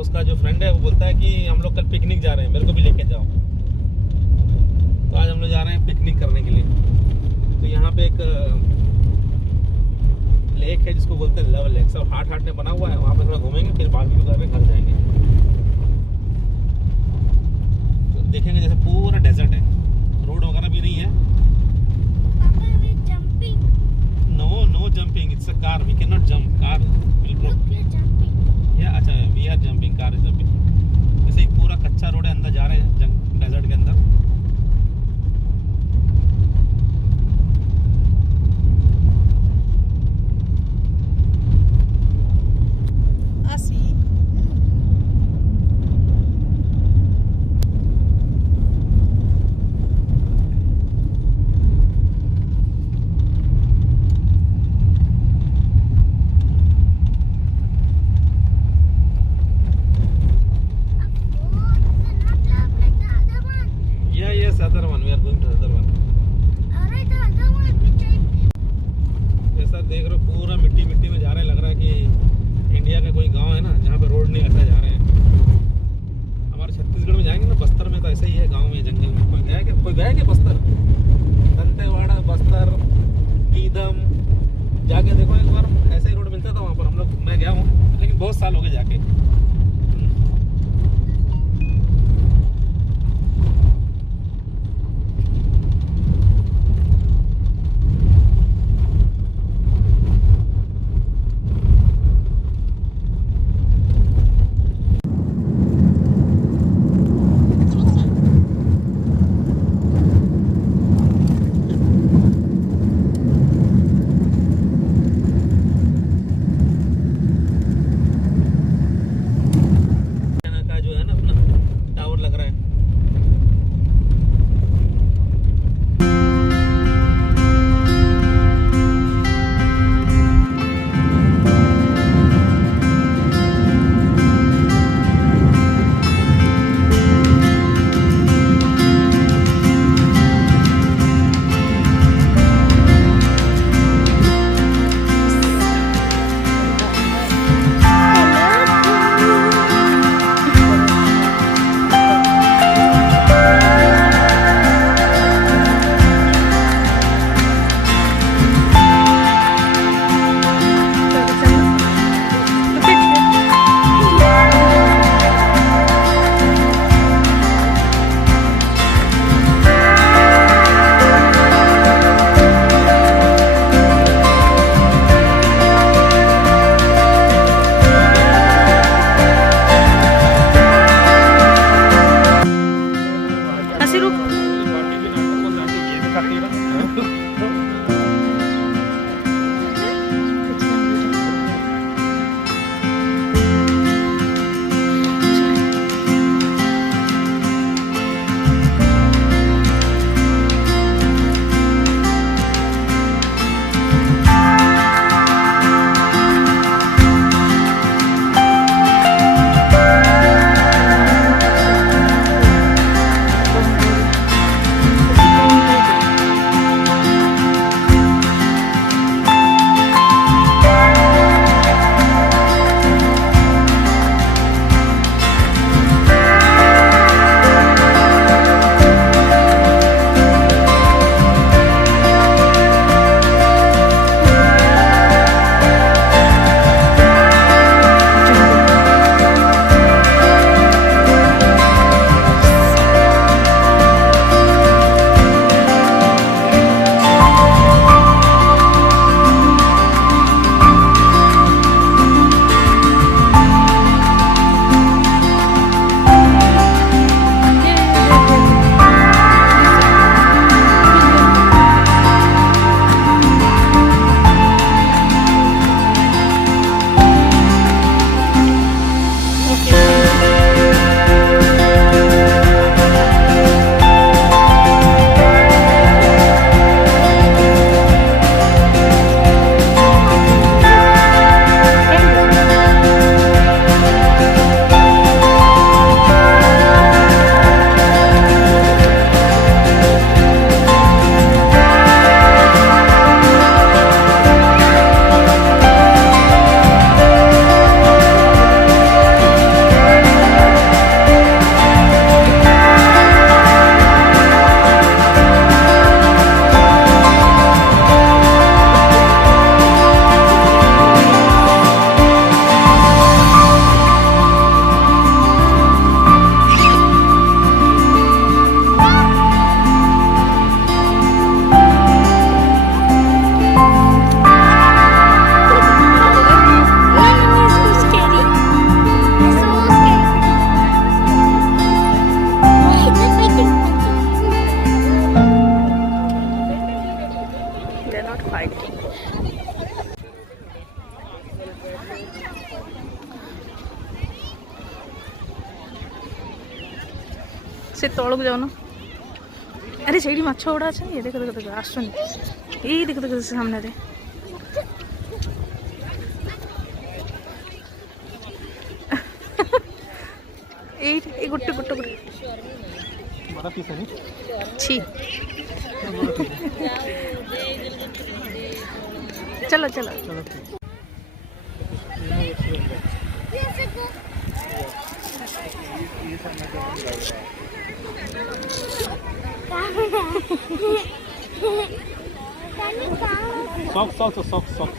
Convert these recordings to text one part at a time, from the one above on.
उसका जो फ्रेंड है वो बोलता है कि हम लोग कल पिकनिक जा रहे हैं, मेरे को भी लेके जाओ। तो आज हम लोग जा रहे हैं पिकनिक करने के लिए। तो यहाँ पे एक लेक है जिसको बोलते हैं लव लेक, सब हाट हाट में बना हुआ है। वहाँ पे थोड़ा घूमेंगे, फिर बारबेक्यू करके घर जाएंगे। तो देखेंगे जैसे पूरा डेजर्ट है, रोड वगैरह भी नहीं है। No no jumping, it's a car, we can not jump. Car या अच्छा we are jumping, car is jumping. जैसे एक पूरा कच्चा रोड है, अंदर जा रहे हैं डेजर्ट के अंदर। Other one, we are going to other one. ऐसा देख रहे हो पूरा मिट्टी मिट्टी में जा रहे हैं, लग रहा है कि इंडिया का कोई गांव है ना जहाँ पे रोड नहीं, ऐसा जा रहे हैं। हमारे छत्तीसगढ़ में जाएंगे ना, बस्तर में तो ऐसा ही है, गांव में जंगल में। कोई गया क्या बस्तर, दंतेवाड़ा, बस्तर, कीदम जाके देखो एक बार, ऐसा ही रोड मिलता था वहाँ पर। हम लोग, मैं गया हूँ लेकिन बहुत साल हो गए जाके। से तौलक जाओ ना। अरे से माछ गुड़ा अच्छे ये देख देख देख आस ये देख देख सामने रे गोटे गोटे गोटे बड़ा पीस है नहीं छी चलो चलो सॉक्स सॉक्स सॉक्स सॉक्स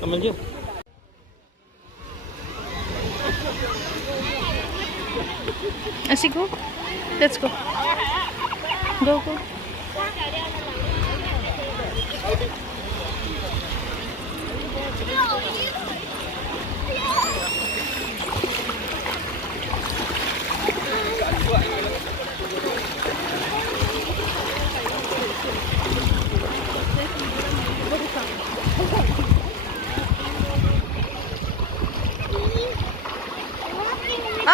समझिए ऐसी go let's go go go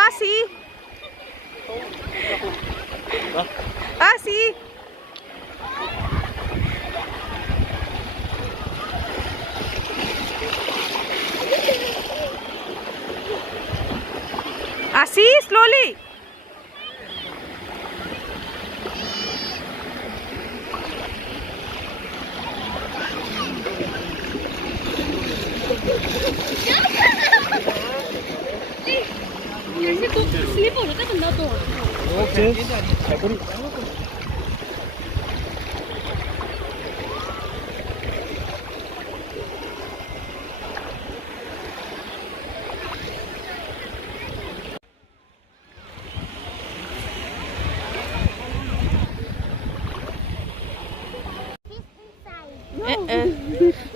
Asi. Asi. Asi, slowly. Slip हो जाता है तो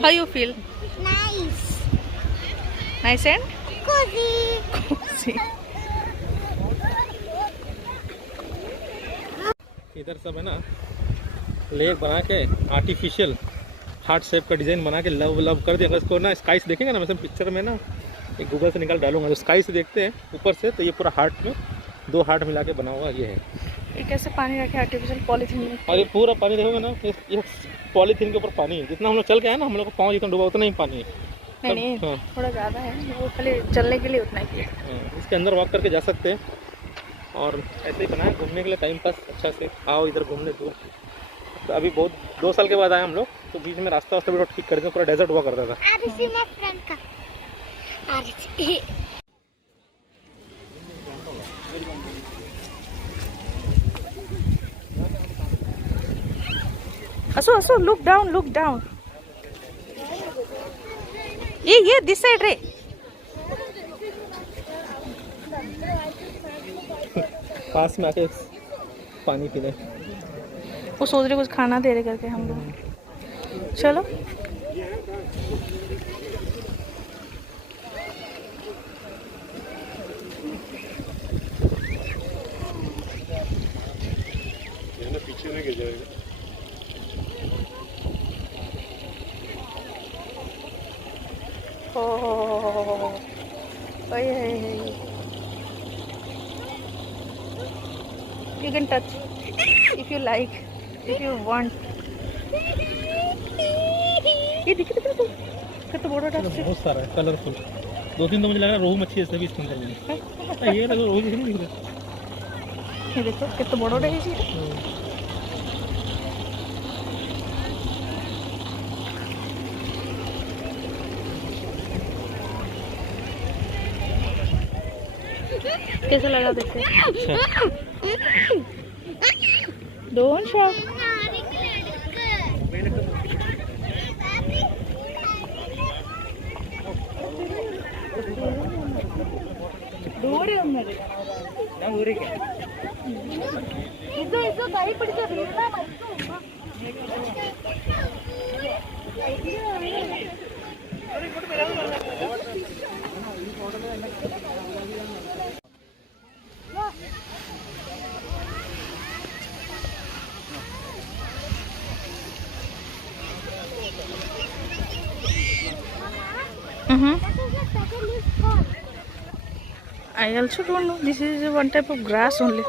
How you feel? nice Nice and cozy cozy. इधर सब है ना लेक बना के आर्टिफिशियल हार्ट शेप का डिज़ाइन बना के लव लव कर दिया। अगर इसको ना स्काई से देखेंगे ना, मैं पिक्चर में ना एक गूगल से निकाल डालूंगा, तो स्काई से देखते हैं ऊपर से तो ये पूरा हार्ट में 2 हार्ट मिला के बना हुआ ये है। ये कैसे पानी रखे आर्टिफिशियल पॉलीथीन में? और ये पूरा पानी देखोगे ना, ये पॉलीथीन के ऊपर पानी है। जितना हम लोग चल के आए ना, हम लोग को पाँव जितना डूबा उतना ही पानी है। नहीं हाँ। थोड़ा ज़्यादा है, वो खाली चलने के लिए उतना ही है। इसके अंदर वॉक करके जा सकते हैं और ऐसे ही बनाया घूमने के लिए टाइम पास अच्छा से। आओ इधर घूमने दो। तो अभी बहुत 2 साल के बाद आए हम लोग, तो बीच में रास्ता वास्ता भी ठीक कर दिया, पूरा डेजर्ट हुआ करता था। असो असो लुक डाउन लुक डाउन। ये दिस साइड रे। पास में आके पानी पीने। वो सोच रहे कुछ खाना दे रहे करके हम लोग। चलो पीछे में गिर जाएगा। You can touch if you like, if you want. ये दिख कितना बड़ा टाइप से बहुत सारा है, कलरफुल। 2-3 तो मुझे लग रहा है रोहू मच्छी है भी इसके अंदर में। ये लगा रोहू जैसे नहीं दिख रहा। ये देखो कितना बड़ा टाइप से। कैसा लगा देखो? Don't shock. ದೂರೇ ಉನ್ನది ನಾವು ಊರಿಗೆ ಇದು ಕೈ ಬಿಡ್ತದೆ What is the second leaf called? I also don't know. This is one type of grass only.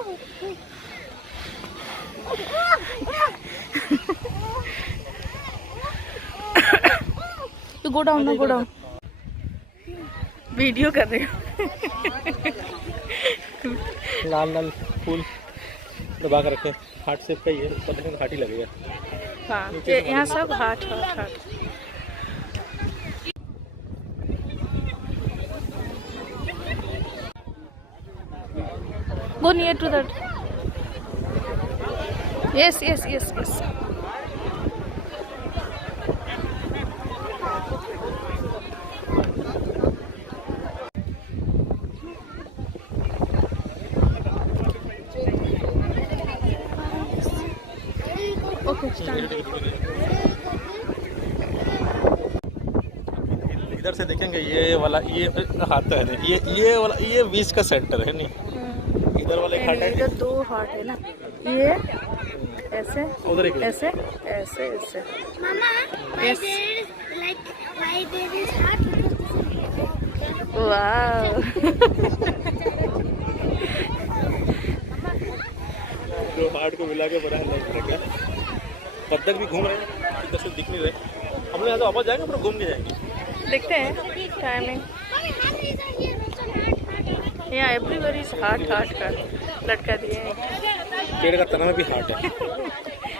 You go down, no, go down. Video कर रहे हो? लाल लाल फूल दबा कर रखे, हार्ट शेप का ही है, ऊपर देखने हार्ट ही लगेगा। हाँ, ये यहाँ सब heart heart. Go near to that. Yes, yes, yes, yes. Okay, start. इधर से देखेंगे ये वाला, ये हाथ है, ये वाला, ये बीच का सेंटर है नहीं, इधर वाले हार्ट है, इधर दो हार्ट है ना, ये ऐसे उधर एक ऐसे ऐसे ऐसे। Mama, why Yes. there is like why there is heart because this is वाह। जो हार्ट को मिला के बना है। बत्तख भी घूम रहे हैं, इधर से दिख नहीं रहे। हम लोग यहाँ से वापस जाएंगे, पर घूम के जाएंगे। देखते हैं टाइमिंग। यहाँ everywhere is heart heart heart लटका दिए हैं। पेड़ का तना में भी हार्ट है।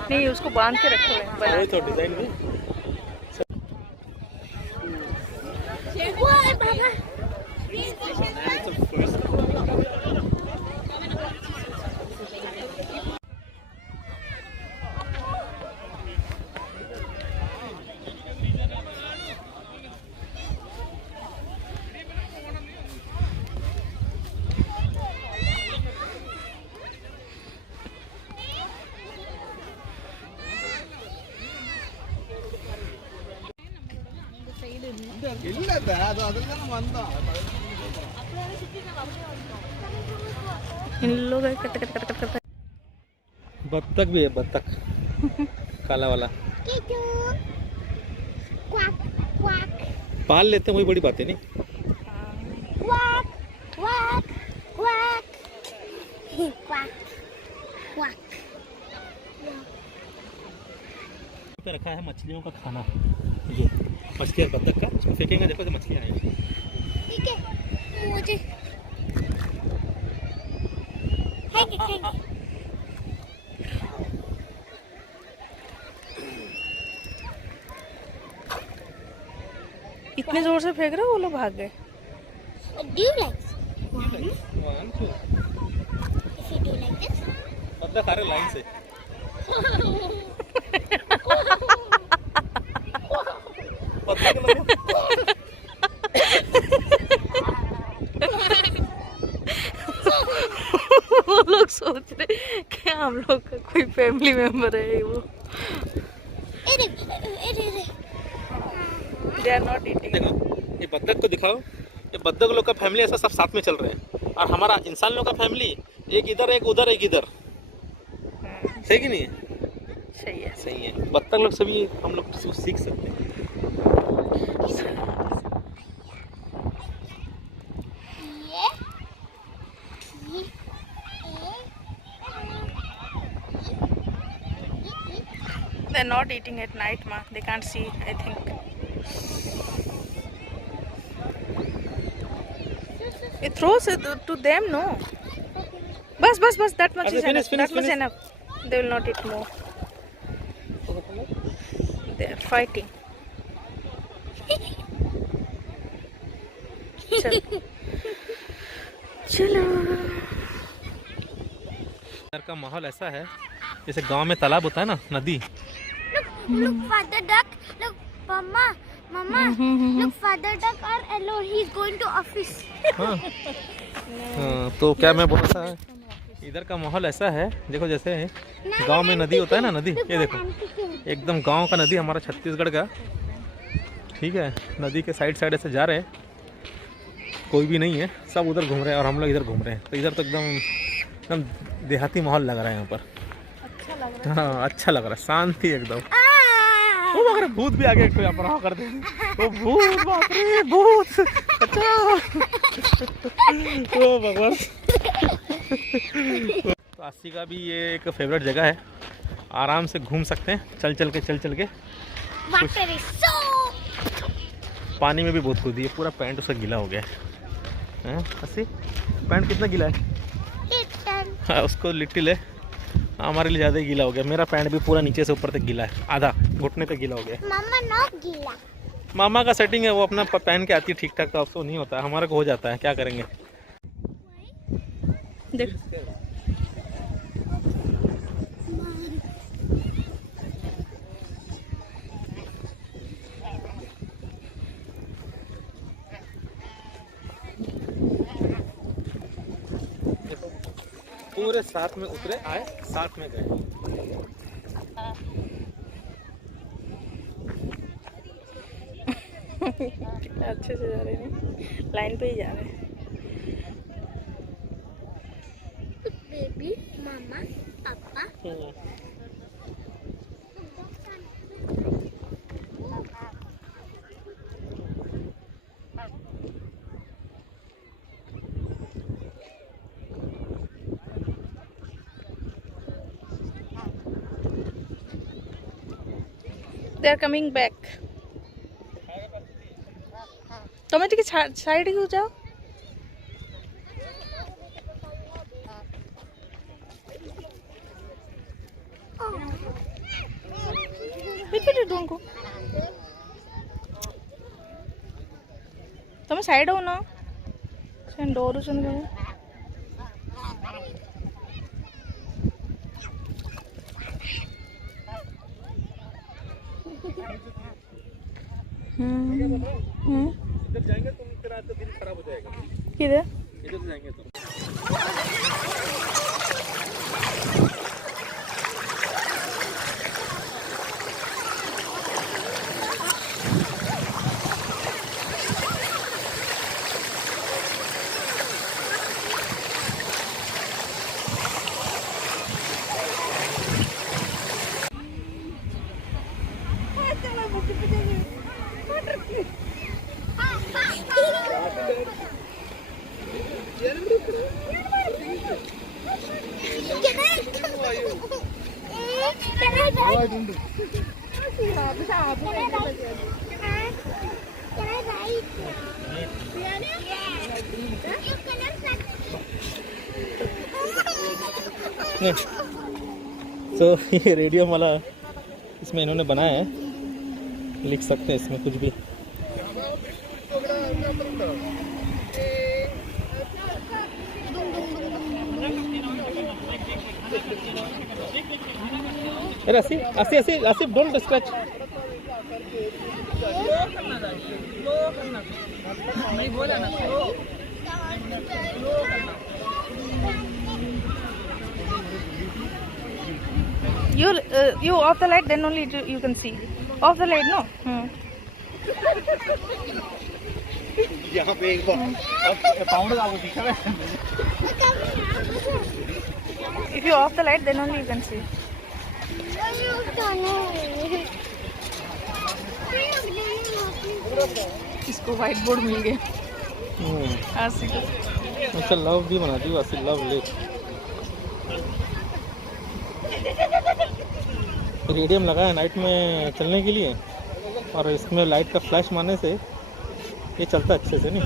नहीं, उसको बांध के रखे हुए हैं बना वही तो डिजाइन में। Why, Baba? इन लोग cut cut cut cut cut. बत्तख भी है, बत्तख काला वाला। Quack, quack, पाल लेते हैं, वही बड़ी बात है नहीं। quack, quack, quack, quack, quack. पे रखा है मछलियों का खाना, ये मछली और बत्तख का, इसको फेंकेंगे, देखो तो मछलियाँ आएंगी। ठीक है, मुझे खाएंगे। इतने जोर से फेंक रहे हो, वो लोग भाग गए। Do you like this? If you do like this. बत्तख आ रहे लाइन से। बत्तख लोग वो लोग सोच रहे कि हम लोग का कोई फैमिली मेंबर है वो। They are not eating. देखो, ये बत्तख को दिखाओ, ये बत्तख लोग का फैमिली ऐसा सब साथ में चल रहे हैं, और हमारा इंसान लोग का फैमिली एक इधर एक उधर एक इधर, सही कि नहीं? सही है। सही है। बत्तख लोग सभी हम लोग से सीख सकते हैं। They're not eating at night, ma. They can't see, I think. It throws it to them, no? Bas. That much Okay, is enough. finish, That much enough. They will not eat more. They are fighting. चलो। इधर का माहौल ऐसा है जैसे गांव में तालाब होता है ना, नदी। Look, Father Duck. Look, Mama. Look, Father Duck are alone. He's going to office. हाँ। हाँ, तो क्या मैं बोल रहा था, इधर का माहौल ऐसा है, देखो जैसे गांव में नदी होता है ना, नदी, ये देखो एकदम गांव का नदी हमारा छत्तीसगढ़ का, ठीक है। नदी के साइड ऐसे जा रहे हैं, कोई भी नहीं है, सब उधर घूम रहे हैं और हम लोग इधर घूम रहे हैं। तो इधर तो एकदम देहाती माहौल लग रहा है यहाँ पर। अच्छा लग रहा है। हाँ, अच्छा लग रहा है, शांति एकदम। वो अगर भूत भी आगे कोई अपराह कर दे, वो भूत, बाप रे भूत, अच्छा ओ भगवान। तो आसी का भी ये एक फेवरेट जगह है, आराम से घूम सकते हैं चल चल के। Water is so. पानी में भी बहुत कूदी है, पूरा पैंट उसका गीला हो गया है। अस्सी पैंट कितना गीला है? हाँ उसको लिटिल है, हमारे लिए ज़्यादा ही गीला हो गया। मेरा पैंट भी पूरा नीचे से ऊपर तक गीला है, आधा घुटने तक गीला हो गया। Mama not gila. मामा का सेटिंग है, वो अपना पहन के आती है ठीक ठाक, तो आपको नहीं होता है, हमारे को हो जाता है, क्या करेंगे। देख पूरे साथ में उतरे, आए साथ में गए। कितना अच्छे से जा रहे हैं, लाइन पे ही जा रहे हैं। Baby, mama, papa. They are coming back. तुम्हें तो साइड क्यों जाओ? तुमको तुम्हें साइड हो ना, डोर सुन गए। इधर जाएंगे तुम, तेरा तो दिन खराब हो जाएगा। किधर? इधर जाएंगे तो तो ये रेडियम वाला इसमें इन्होंने बनाया है, लिख सकते हैं इसमें कुछ भी। अरे आसिफ डोंट स्क्रैच। नहीं बोला ना। You off the light, then only you can see. Off the light, no. यहाँ पे एक पाउंड आपको दिखा है। If you off the light, then only you can see. इसको व्हाइट बोर्ड मिल गया। आसिफ अच्छा लव भी बना दी, आसिफ लव लेक। रेडियम लगा है नाइट में चलने के लिए, और इसमें लाइट का फ्लैश मारने से ये चलता अच्छे से। नहीं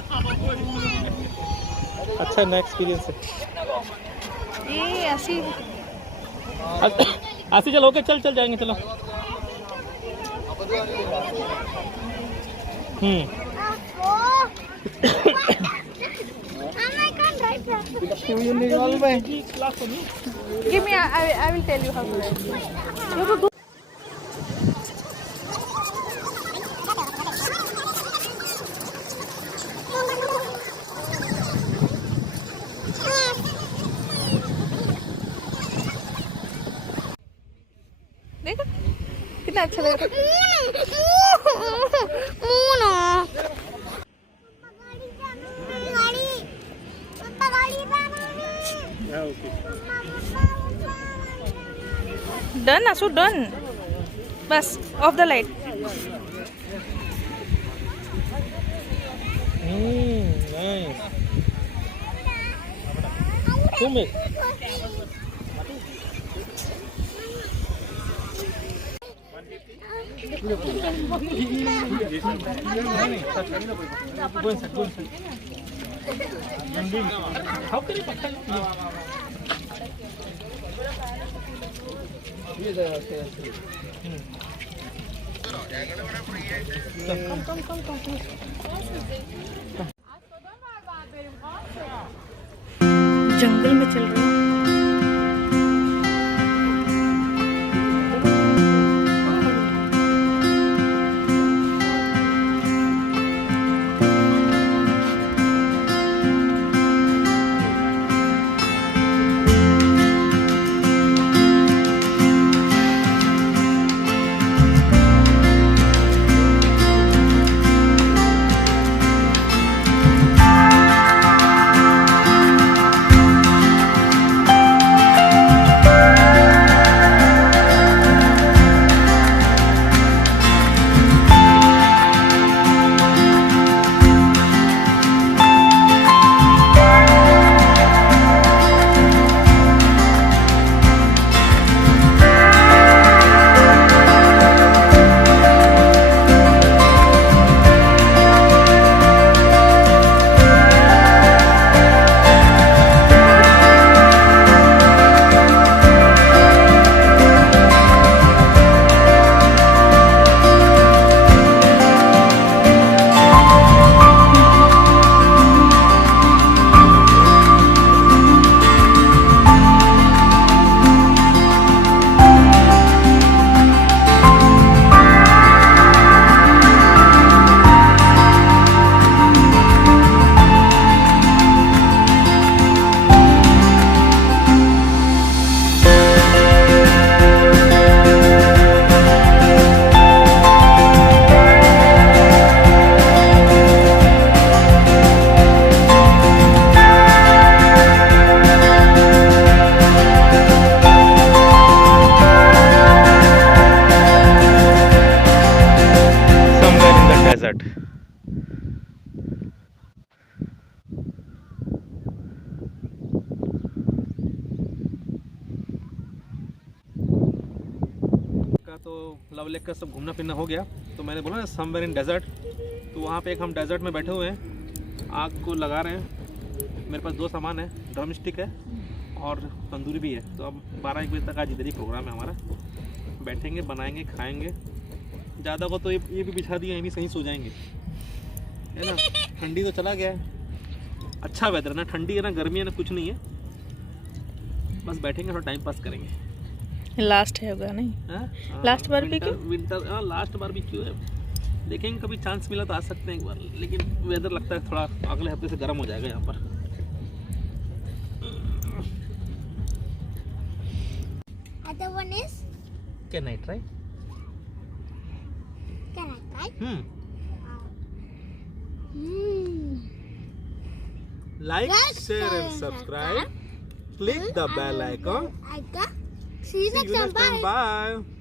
अच्छा नया एक्सपीरियंस है ये। आसिफ चलो ओके, चल जाएंगे चलो। Give me, I will tell you how to do. You have to do. देखो कितना अच्छा लग रहा है। डन आसू डन, बस ऑफ द लाइट। नाइस तुम How can you pakai? जंगल में चल रहे हैं। desert. का तो लव लेक का सब घूमना फिरना हो गया, तो मैंने बोला ना समवेयर इन डेजर्ट, तो वहाँ पे एक हम डेजर्ट में बैठे हुए हैं, आग को लगा रहे हैं। मेरे पास दो सामान है, ड्रम स्टिक है और तंदूरी भी है। तो अब 12-1 बजे तक आज इधर ही प्रोग्राम है हमारा, बैठेंगे बनाएंगे खाएंगे। ज़्यादा को तो ये भी बिछा दिया, यहीं सही सो जाएंगे, है ना। ठंडी तो चला गया है, अच्छा वेदर ना, ठंडी है ना गर्मी है ना, कुछ नहीं है, बस बैठेंगे थोड़ा टाइम पास करेंगे। लास्ट है होगा नहीं? लास्ट बारबेक्यू, विंटर हाँ लास्ट बारबेक्यू है। देखेंगे कभी चांस मिला तो आ सकते हैं एक बार, लेकिन वेदर लगता है थोड़ा अगले हफ्ते से गर्म हो जाएगा यहाँ पर। Other one is? Can I try? Can I try? Like, share and subscribe. Click the bell icon. See you next time. Bye. Bye.